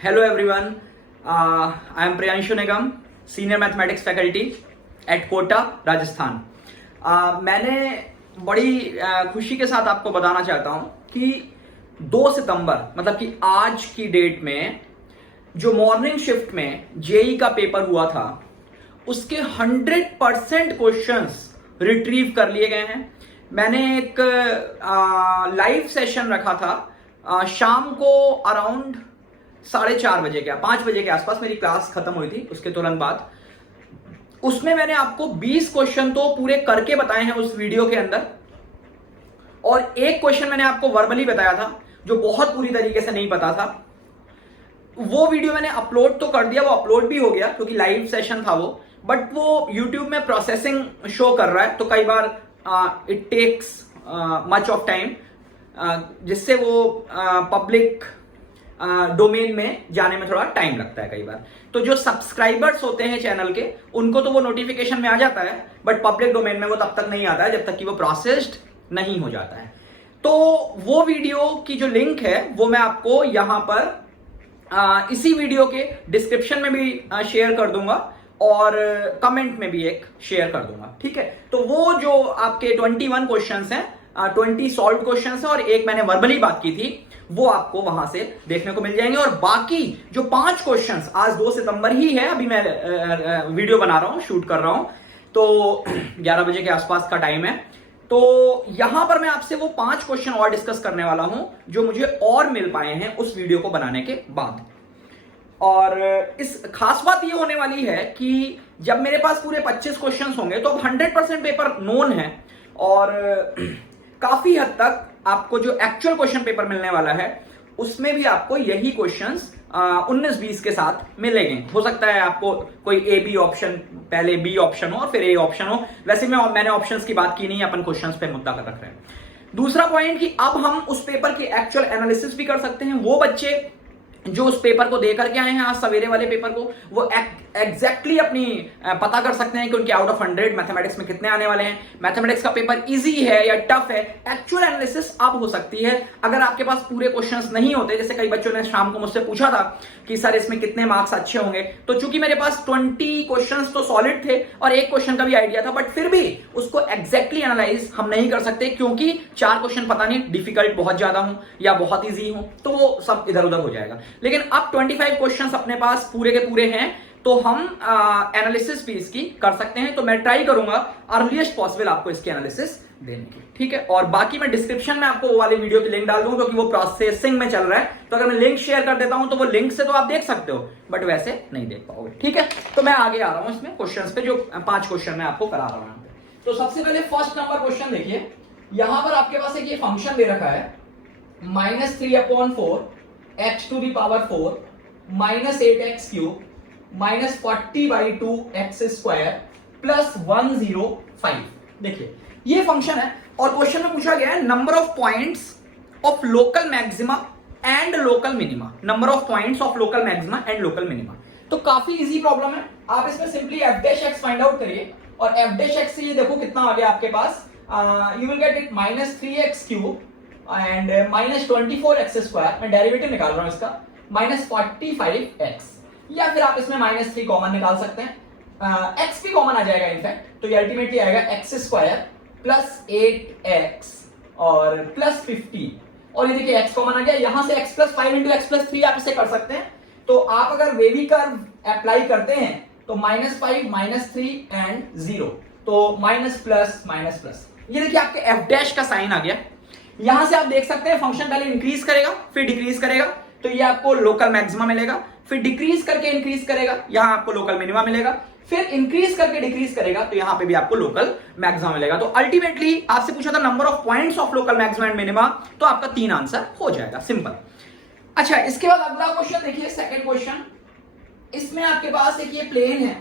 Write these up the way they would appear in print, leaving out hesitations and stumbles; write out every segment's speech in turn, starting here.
Hello everyone, I am Priyanshu Nigam, Senior Mathematics Faculty at Kota Rajasthan. मैंने बड़ी खुशी के साथ आपको बताना चाहता हूं कि 2 सितंबर मतलब कि आज की डेट में जो मॉर्निंग शिफ्ट में जेई का पेपर हुआ था उसके 100% क्वेश्चंस रिट्रीव कर लिए गए हैं। मैंने एक लाइव सेशन रखा था शाम को अराउंड 4:30 बजे के 5 बजे के आसपास मेरी क्लास खत्म हुई थी, उसके तुरंत बाद उसमें मैंने आपको 20 क्वेश्चन तो पूरे करके बताए हैं उस वीडियो के अंदर, और एक क्वेश्चन मैंने आपको वर्बली बताया था जो बहुत पूरी तरीके से नहीं पता था। वो वीडियो मैंने अपलोड तो कर दिया, वो अपलोड भी हो गया क्योंकि लाइव सेशन था वो, बट वो यूट्यूब में प्रोसेसिंग शो कर रहा है तो कई बार it takes much of time, जिससे वो पब्लिक डोमेन में जाने में थोड़ा टाइम लगता है कई बार। तो जो सब्सक्राइबर्स होते हैं चैनल के उनको तो वो नोटिफिकेशन में आ जाता है, बट पब्लिक डोमेन में वो तब तक नहीं आता है जब तक कि वो प्रोसेस्ड नहीं हो जाता है। तो वो वीडियो की जो लिंक है वो मैं आपको यहां पर इसी वीडियो के डिस्क्रिप्शन में भी शेयर कर दूंगा और कमेंट में भी एक शेयर कर दूंगा, ठीक है। तो वो जो आपके 21 क्वेश्चंस हैं, 20 सॉल्व क्वेश्चंस हैं और एक मैंने वर्बली बात की थी, वो आपको वहां से देखने को मिल जाएंगे। और बाकी जो 5 क्वेश्चंस, आज 2 सितंबर ही है, अभी मैं वीडियो बना रहा हूं, शूट कर रहा हूं, तो 11 बजे के आसपास का टाइम है। तो यहां पर मैं आपसे वो 5 क्वेश्चन और डिस्कस करने वाला हूं जो मुझे और मिल पाए हैं उस वीडियो को बनाने के बाद। और इस खास बात ये होने वाली है कि जब मेरे पास पूरे 25 क्वेश्चंस होंगे तो 100% पेपर नोन है, और काफी हद तक आपको जो एक्चुअल क्वेश्चन पेपर मिलने वाला है उसमें भी आपको यही क्वेश्चंस 19-20 के साथ मिलेंगे। हो सकता है आपको कोई ए बी ऑप्शन, पहले बी ऑप्शन हो और फिर ए ऑप्शन हो। वैसे मैंने ऑप्शंस की बात की नहीं, अपन क्वेश्चंस पे मुद्दा कर रख रहे हैं। दूसरा पॉइंट कि अब हम उस पेपर की एक्चुअल एनालिसिस भी कर सकते हैं। वो बच्चे जो उस पेपर को दे करके आए हैं आज सवेरे वाले पेपर को, वो एग्जैक्टली अपनी पता कर सकते हैं कि उनके आउट ऑफ 100 मैथमेटिक्स में कितने आने वाले हैं, मैथमेटिक्स का पेपर इजी है या टफ है। एक्चुअल एनालिसिस अब हो सकती है अगर आपके पास पूरे क्वेश्चंस नहीं होते। जैसे कई बच्चों ने शाम को मुझसे पूछा था कि सर इसमें कितने मार्क्स अच्छे होंगे, तो चूंकि मेरे पास 20 क्वेश्चंस तो सॉलिड थे और एक क्वेश्चन का भी आइडिया था, बट फिर भी उसको एग्जैक्टली एनालाइज हम नहीं कर सकते क्योंकि 4 क्वेश्चन पता नहीं डिफिकल्ट बहुत ज्यादा हूं या बहुत ईजी हूं, तो वो सब इधर उधर हो जाएगा। लेकिन अब 25 क्वेश्चंस अपने पास पूरे के पूरे हैं तो हम एनालिसिस भी इसकी कर सकते हैं। तो मैं ट्राई करूंगा अर्लीस्ट पॉसिबल आपको इसकी एनालिसिस देने की, ठीक है। और बाकी मैं डिस्क्रिप्शन में आपको वो वाली वीडियो की लिंक डाल दूंगा क्योंकि वो प्रोसेसिंग में चल रहा है, तो अगर मैं लिंक शेयर कर देता हूं तो वो लिंक से तो आप देख सकते हो बट वैसे नहीं देख पाओगे, ठीक है। तो मैं आगे आ रहा हूं इसमें क्वेश्चंस पे, जो 5 क्वेश्चन मैं आपको करा रहा हूं। तो सबसे पहले फर्स्ट नंबर क्वेश्चन देखिए, यहां पर आपके पास एक ये फंक्शन दे रखा है -3/4 x to the power 4 -8x cube -40/2 x square plus 105। देखिए ये फंक्शन है और क्वेश्चन में पूछा गया है number of points of local maxima and local minima, number of points of local maxima and local minima. तो काफी इजी प्रॉब्लम है। आप इसमें सिंपली f' फाइंड आउट करिए और f' से ये देखो कितना आ गया आपके पास, you will get it -3x cube and -24x square. मैं डेरिवेटिव निकाल रहा हूं इसका, -45x, या फिर आप इसमें -3 कॉमन निकाल सकते हैं, x भी कॉमन आ जाएगा इनफैक्ट, तो ये अल्टीमेटली आएगा x स्क्वायर प्लस 8x और प्लस 50, और ये देखिए x कॉमन आ गया, यहां से x plus 5 into x plus 3 आप इसे कर सकते हैं। तो आप अगर वेवी कर्व अप्लाई करते हैं तो -5 -3 एंड 0, तो माइनस प्लस माइनस प्लस, ये देखिए आपके f' का साइन आ गया। यहां से आप देख सकते हैं फंक्शन पहले इंक्रीज करेगा फिर डिक्रीज करेगा, तो ये आपको लोकल मैक्सिमा मिलेगा, फिर डिक्रीज करके इंक्रीज करेगा, यहां आपको लोकल मिनिमा मिलेगा, फिर इंक्रीज करके डिक्रीज करेगा तो यहां पे भी आपको लोकल मैक्सिमा मिलेगा। तो अल्टीमेटली आपसे पूछा था number of points of local maxima and minima, तो आपका 3 आंसर हो जाएगा, सिंपल। अच्छा, इसके बाद अगला क्वेश्चन देखिए, सेकंड क्वेश्चन। इसमें आपके पास एक ये प्लेन है,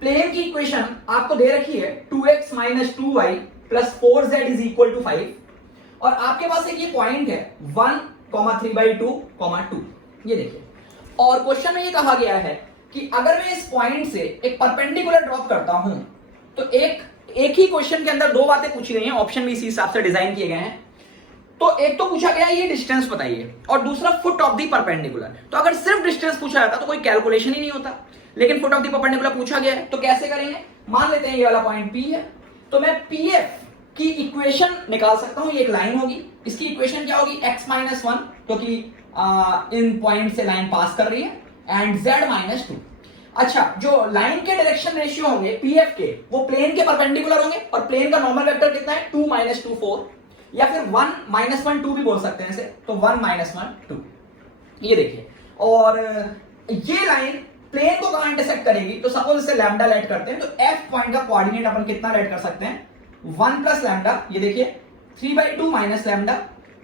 प्लेन की इक्वेशन आपको दे रखी है 2x - 2y + 4z = 5, और आपके पास एक ये पॉइंट है 1, 3/2, 2, ये देखिए। और क्वेश्चन में ये कहा गया है कि अगर मैं इस पॉइंट से एक परपेंडिकुलर ड्रॉप करता हूं तो एक ही क्वेश्चन के अंदर 2 बातें पूछी गई हैं, ऑप्शन भी इसी हिसाब से डिजाइन किए गए हैं। तो एक तो पूछा गया ये डिस्टेंस बताइए और दूसरा फुट ऑफ दी परपेंडिकुलर। तो अगर सिर्फ डिस्टेंस पूछा जाता तो कोई कैलकुलेशन ही नहीं होता, लेकिन फुट ऑफ दी परपेंडिकुलर पूछा गया है तो कैसे करेंगे। मान लेते हैं ये वाला पॉइंट P है, तो मैं PF की इक्वेशन निकाल सकता हूं। ये एक लाइन होगी, इसकी इक्वेशन क्या होगी, x-1 क्योंकि इन पॉइंट से लाइन पास कर रही है, एंड z-2। अच्छा, जो लाइन के डायरेक्शन रेशियो होंगे PF के, वो प्लेन के परपेंडिकुलर होंगे और प्लेन का नॉर्मल वेक्टर कितना है 2 - 2 4, या फिर 1 - 1 2 भी बोल सकते हैं इसे, तो 1 - 1 2। ये देखिए, और ये लाइन प्लेन को कहां इंटरसेक्ट करेगी, तो सपोज इसे लैम्डा लेट करते हैं, तो F पॉइंट का कोऑर्डिनेट अपन कितना लेट कर सकते हैं, 1 + लैम्डा, ये देखिए 3/2 - लैम्डा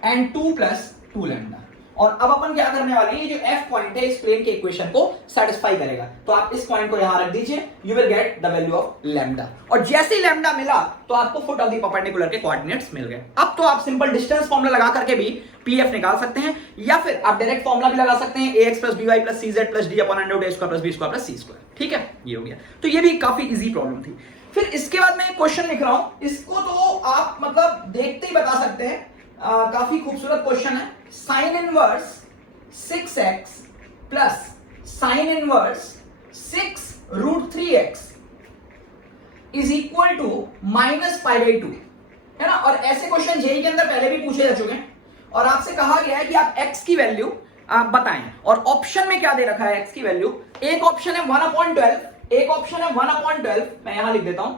एंड 2 + 2 लैम्डा। और अब अपन क्या करने वाले हैं, ये जो F पॉइंट है इस प्लेन के इक्वेशन को सेटिस्फाई करेगा, तो आप इस पॉइंट को यहां रख दीजिए, you will get the value of lambda. और जैसे ही लैम्डा मिला तो आपको फुट ऑफ द परपेंडिकुलर के कोऑर्डिनेट्स मिल गए। अब तो आप सिंपल डिस्टेंस फॉर्मूला लगा करके भी PF निकाल सकते हैं, या फिर आप डायरेक्ट फॉर्मूला भी लगा सकते हैं, ax + by + cz + d/√a² + b² + c²। ठीक है, ये हो गया। तो ये भी काफी इजी प्रॉब्लम थी। फिर इसके बाद मैं एक क्वेश्चन लिख रहा हूं, इसको तो आप मतलब देखते ही बता सकते हैं, काफी खूबसूरत क्वेश्चन है। sin inverse 6x + sin inverse 6√3x is equal to -π/2, है ना। और ऐसे क्वेश्चन जेईई के अंदर पहले भी पूछे जा चुके हैं, और आपसे कहा गया है कि आप x की वैल्यू आप बताएं, और ऑप्शन में क्या दे रखा है x की वैल्यू। एक ऑप्शन है 1/12, एक ऑप्शन है 1/12, मैं यहां लिख देता हूं,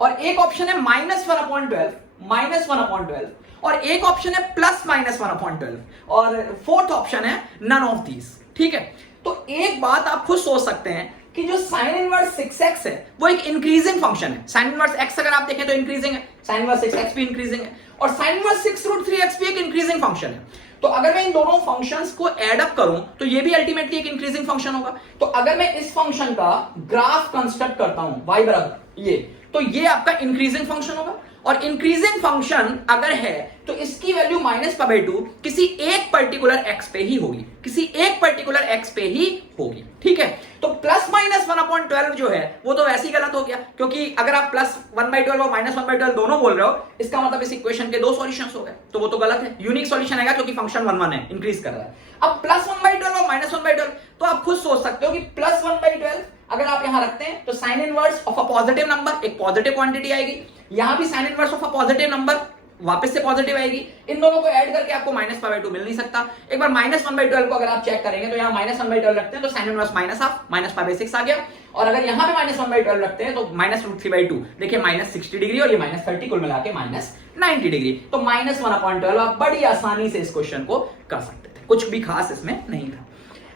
और एक ऑप्शन है -1/12, -1/12, और एक ऑप्शन है +-1/12, और फोर्थ ऑप्शन है नन ऑफ दीज। ठीक है, तो एक बात आप खुद सोच सकते हैं कि जो sin इनवर्स 6x है वो एक इंक्रीजिंग फंक्शन है। sin इनवर्स x अगर आप देखें तो इंक्रीजिंग है, sin इनवर्स 6x भी इंक्रीजिंग है, और sin इनवर्स 6√3x भी एक इंक्रीजिंग फंक्शन है। तो अगर मैं इन दोनों फंक्शंस को ऐड अप करूं तो ये भी अल्टीमेटली एक इंक्रीजिंग फंक्शन होगा। तो अगर मैं इस फंक्शन का ग्राफ कंस्ट्रक्ट करता हूं y बराबर ये, तो ये आपका इंक्रीजिंग फंक्शन होगा, और इंक्रीजिंग फंक्शन अगर है तो इसकी वैल्यू -π/2 किसी एक पर्टिकुलर x पे ही होगी, किसी एक पर्टिकुलर x पे ही होगी। ठीक है, तो +-1/12 जो है वो तो वैसे ही गलत हो गया, क्योंकि अगर आप +1/12 और -1/12 दोनों बोल रहे हो, इसका मतलब इस इक्वेशन के दो सॉल्यूशंस हो गए, तो वो तो गलत है। यूनिक सॉल्यूशन आएगा क्योंकि फंक्शन 1 1 है, इंक्रीज कर रहा है। अब +1/12 और -1/12, तो आप खुद सोच सकते हो कि +1/12 अगर आप यहां रखते हैं तो sin inverse of a positive number, एक पॉजिटिव क्वांटिटी आएगी, यहां भी sin inverse of a positive number वापस से पॉजिटिव आएगी। इन दोनों को ऐड करके आपको -π/2 मिल नहीं सकता। एक बार -1/12 को अगर आप चेक करेंगे तो यहां -1/12 रखते हैं तो sin इनवर्स -1/2 -π/6 आ गया, और अगर यहां पे -1/12 रखते हैं तो -√3/2, देखिए -60 डिग्री और ये -30, कुल मिला के -90 डिग्री। तो -1/12 आप बड़ी आसानी से इस क्वेश्चन को कर सकते थे, कुछ भी खास इसमें नहीं था।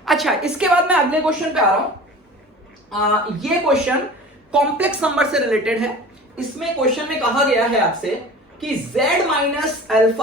अच्छा, इसके बाद मैं अगले क्वेश्चन पे आ रहा हूं। ये क्वेश्चन कॉम्प्लेक्स नंबर से रिलेटेड है। इसमें क्वेश्चन में कहा गया है आपसे कि z - α/z +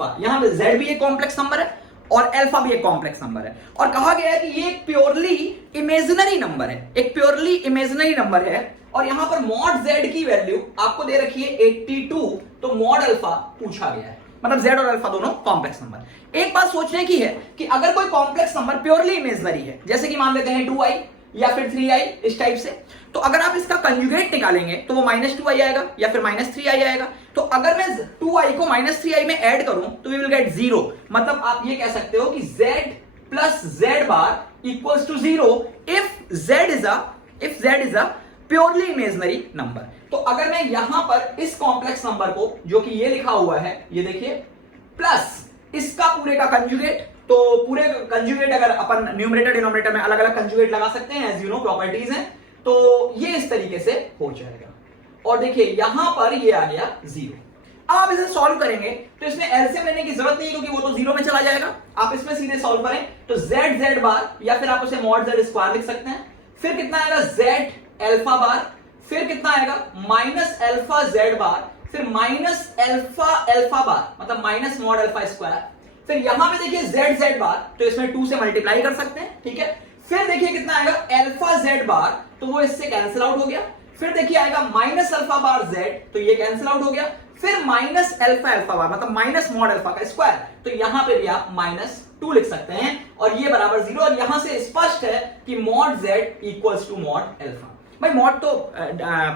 α, यहां पे z भी एक कॉम्प्लेक्स नंबर है और अल्फा भी एक कॉम्प्लेक्स नंबर है, और कहा गया है कि ये एक प्योरली इमेजिनरी नंबर है, एक प्योरली इमेजिनरी नंबर है, और यहां पर मॉड z की वैल्यू आपको दे रखी है 82, तो मॉड अल्फा पूछा गया है, मतलब z और अल्फा दोनों कॉम्प्लेक्स नंबर। एक बात सोचने की है कि अगर कोई कॉम्प्लेक्स नंबर प्योरली इमेजिनरी है, जैसे कि मान लेते हैं 2i या फिर 3i, इस टाइप से, तो अगर आप इसका कंजुगेट निकालेंगे तो वो -2i आएगा या फिर -3i आएगा। तो अगर मैं 2i को -3i में ऐड करूं तो वी विल गेट 0, मतलब आप ये कह सकते हो कि z + z = 0 if z is a purely imaginary number. तो अगर मैं यहां पर इस कॉम्प्लेक्स नंबर को, जो कि ये लिखा हुआ है, ये देखिए, प्लस इसका पूरे का कंजुगेट, तो पूरे कंजुगेट अगर अपन न्यूमरेटर डिनोमिनेटर में अलग अलग कंजुगेट लगा सकते हैं, एज यू नो प्रॉपर्टीज हैं, तो ये इस तरीके से हो जाएगा। और देखिए यहां पर ये आ गया 0। अब आप इसे सॉल्व करेंगे तो इसमें एलसीएम लेने की जरूरत नहीं, क्योंकि वो तो 0 में चला जाएगा। आप इसमें सीधे सॉल्व करें तो z बार, या फिर आप उसे मॉड z स्क्वायर लिख सकते हैं, फिर कितना आएगा z अल्फा बार, फिर कितना आएगा -α/z बार, फिर -α बार, मतलब -मॉड अल्फा स्क्वायर, फिर यहां पे देखिए z बार, तो इसमें 2 से मल्टीप्लाई कर सकते हैं। ठीक है, फिर देखिए कितना आएगा α/z बार, तो वो इससे कैंसिल आउट हो गया, फिर देखिए आएगा -α बार z, तो ये कैंसिल आउट हो गया, फिर -α बार, मतलब -मॉड अल्फा का स्क्वायर, तो यहां पे भी आप -2 लिख सकते हैं, और ये बराबर 0, और यहां से स्पष्ट है कि मॉड z = मॉड अल्फा। भाई मॉड तो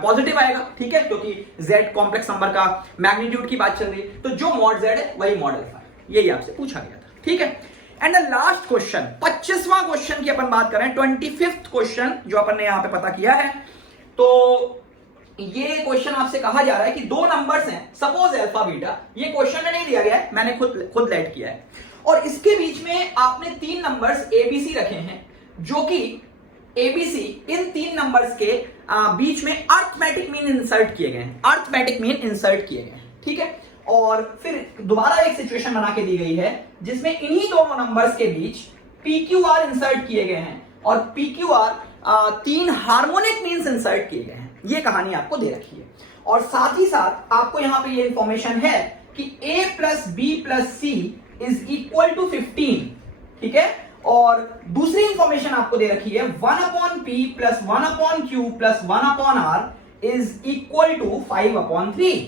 पॉजिटिव आएगा, ठीक है, क्योंकि z कॉम्प्लेक्स नंबर का मैग्नीट्यूड की बात चल रही है, तो जो मॉड z है वही मॉड अल्फा है, यही आपसे पूछा गया था, ठीक है। एंड द लास्ट क्वेश्चन, 25वां क्वेश्चन की अपन बात करें, 25th क्वेश्चन जो अपन ने यहां पे पता किया है, तो ये क्वेश्चन आपसे कहा जा रहा है कि दो नंबर्स हैं, सपोज अल्फा बीटा, ये क्वेश्चन में नहीं दिया गया है, मैंने खुद लेट किया है, और इसके बीच में आपने तीन नंबर्स एबीसी रखे हैं, जो कि एबीसी इन तीन नंबर्स के बीच में अर्थमेटिक मीन इंसर्ट किए गए हैं, अर्थमेटिक मीन इंसर्ट किए गए हैं, ठीक है। और फिर दोबारा एक सिचुएशन बना के दी गई है जिसमें इन्हीं दोनों नंबर्स के बीच पीक्यूआर इंसर्ट किए गए हैं, और पीक्यूआर तीन हार्मोनिक मीन्स इंसर्ट किए गए हैं, ये कहानी आपको दे रखी है। और साथ ही साथ आपको यहां पे ये इंफॉर्मेशन है कि a plus B plus C is equal to 15, ठीक है। और दूसरी इंफॉर्मेशन आपको दे रखी है 1/p plus 1/q plus 1/r is equal to 5/3।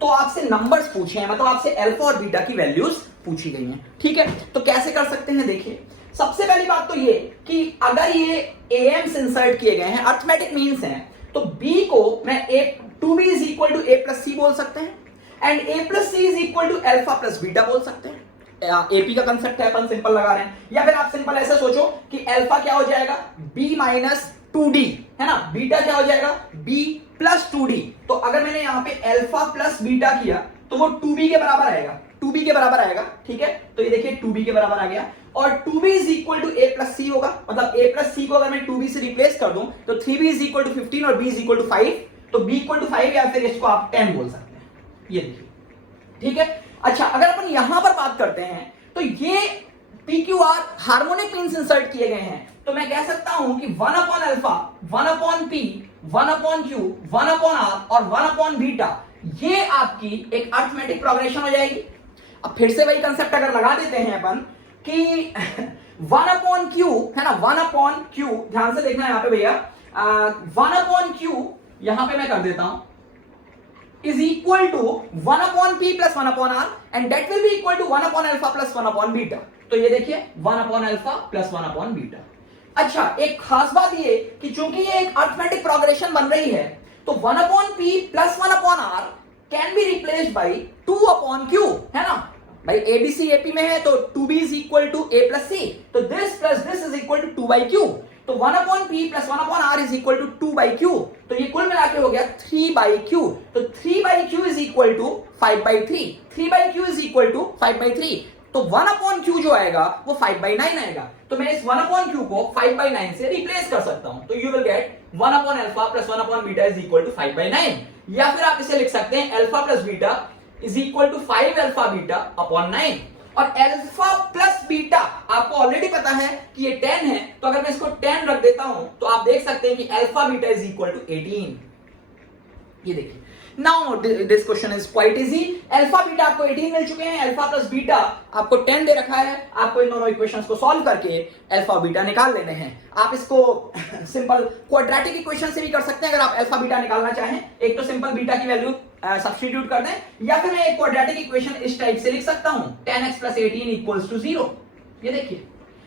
तो आपसे नंबर्स पूछे हैं, मतलब आपसे अल्फा और बीटा की वैल्यूज पूछी गई हैं, ठीक है। तो कैसे कर सकते हैं, देखिए सबसे पहली बात तो ये कि अगर ये एम्स इंसर्ट किए गए हैं, अर्थमेटिक मीन्स हैं, तो b को मैं 2b is equal to a plus c बोल सकते हैं, and a plus C is equal to alpha plus beta बोल सकते हैं। एपी का कंसेप्ट है, अपन सिंपल लगा रहे हैं, या फिर आप सिंपल ऐसे सोचो कि अल्फा क्या हो जाएगा, b माइनस 2d, है ना, बीटा क्या हो जाएगा, b प्लस 2d। तो अगर मैंने यहां पे अल्फा प्लस बीटा किया तो वो 2b के बराबर आएगा, 2b के बराबर आएगा, ठीक है। तो ये देखिए 2b के बराबर आ गया, और 2b is equal to a plus c होगा, मतलब a प्लस सी को अगर मैं 2b से रिप्लेस कर दूं तो 3b इज इक्वल टू 15 और b इज इक्वल टू 5, तो b इक्वल टू 5 या फिर इसको आप 10 बोल सकते हैं, ये देखिए, ठीक है। अच्छा, अगर अपन यहां पर बात करते हैं तो ये PQR हार्मोनिक मीन्स इंसर्ट किए गए हैं, तो मैं कह सकता हूं कि 1/अल्फा, 1/p, 1/q, 1/r और 1/बीटा, ये आपकी एक अर्थमेटिक प्रोग्रेशन हो जाएगी। अब फिर से वही कंसेप्ट अगर लगा देते हैं अपन कि 1/q है ना, 1/q, ध्यान से देखना यहां पे भैया, 1/q यहां पे मैं कर देता हूं is equal to 1/p plus 1/r and that will be equal to 1/alpha plus 1/beta। तो ये देखिए 1/alpha plus 1/beta। अच्छा, एक खास बात ये कि चूंकि ये एक अर्थमेटिक प्रोग्रेशन बन रही है, तो 1/p plus 1/r can be replaced by 2/q, है ना भाई, ABC AP में है तो 2b is equal to a plus c, तो this plus this is equal to 2/q, तो 1/p plus 1/r is equal to 2/q, तो ये कुल मिला के हो गया 3/q, तो 3/q is equal to 5/3, 3/q is equal to 5/3, तो 1/q जो आएगा वो 5/9 आएगा, तो मैं इस 1/q को 5/9 से रिप्लेस कर सकता हूं, तो यू विल गेट 1/अल्फा प्लस 1/बीटा इज इक्वल टू 5/9, या फिर आप इसे लिख सकते हैं alpha plus beta is equal to 5 alpha beta upon 9, और अल्फा प्लस बीटा आपको ऑलरेडी पता है कि ये 10 है, तो अगर मैं इसको 10 रख देता हूं तो आप देख सकते हैं कि alpha beta is equal to 18। ये देखिए, now this question is quite easy. Alpha beta आपको 18 मिल चुके हैं, अल्फा प्लस बीटा आपको 10 दे रखा है, आपको इन दोनों इक्वेशंस को सॉल्व करके अल्फा बीटा निकाल लेने हैं। आप इसको सिंपल क्वाड्रेटिक इक्वेशन से भी कर सकते हैं अगर आप अल्फा बीटा निकालना चाहें, एक तो सिंपल बीटा की वैल्यू सब्स्टिट्यूट कर दें, या फिर मैं एक क्वाड्रेटिक इक्वेशन इस टाइप से लिख सकता हूं 10x प्लस 18 इक्वल्स टू 0। ये देखिए,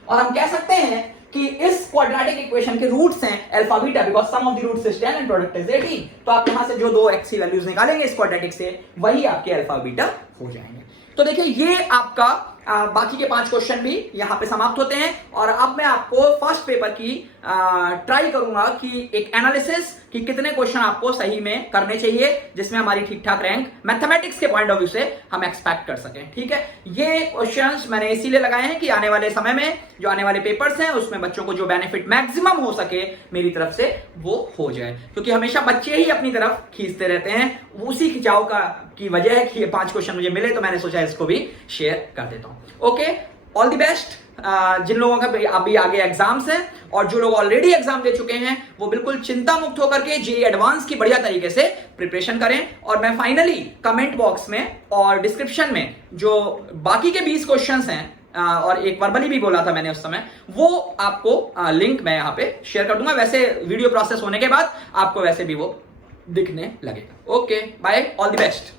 और हम कह सकते हैं कि इस क्वाड्रेटिक इक्वेशन के रूट्स हैं alpha beta, because sum of the roots is 10 and product is 18, तो आप यहां से जो दो x की वैल्यूज निकालेंगे इस क्वाड्रेटिक से, वही आपके अल्फा बीटा हो जाएंगे। तो देखिए, ये आपका बाकी के 5 क्वेश्चन भी यहां पे समाप्त होते हैं, और अब मैं आपको फर्स्ट पेपर की ट्राई करूंगा कि एक एनालिसिस कि कितने क्वेश्चन आपको सही में करने चाहिए जिसमें हमारी ठीक ठाक रैंक मैथमेटिक्स के पॉइंट ऑफ व्यू से हम एक्सपेक्ट कर सकें, ठीक है। ये क्वेश्चंस मैंने इसीलिए लगाए हैं कि आने वाले समय में जो आने वाले पेपर्स हैं उसमें बच्चों को जो बेनिफिट मैक्सिमम हो सके मेरी तरफ से वो हो जाए, क्योंकि हमेशा बच्चे ही अपनी तरफ खींचते रहते हैं, उसी खिंचाव की वजह है कि ये 5 क्वेश्चन मुझे मिले, तो मैंने सोचा इसको भी शेयर कर देता हूं। Okay, all the best. जिन लोगों का अभी आगे एग्जाम्स हैं और जो लोग ऑलरेडी एग्जाम दे चुके हैं वो बिल्कुल चिंता मुक्त होकर के जेईई एडवांस की बढ़िया तरीके से प्रिपरेशन करें, और मैं फाइनली कमेंट बॉक्स में और डिस्क्रिप्शन में जो बाकी के 20 क्वेश्चंस हैं और एक वर्बली भी बोला था मैंने उस समय, वो आपको लिंक मैं यहाँ पे शेयर कर दूंगा। वैसे वीडियो प्रोसेस होने के बाद आपको वैसे भी वो दिखने लगेगा। Okay, bye, all the best.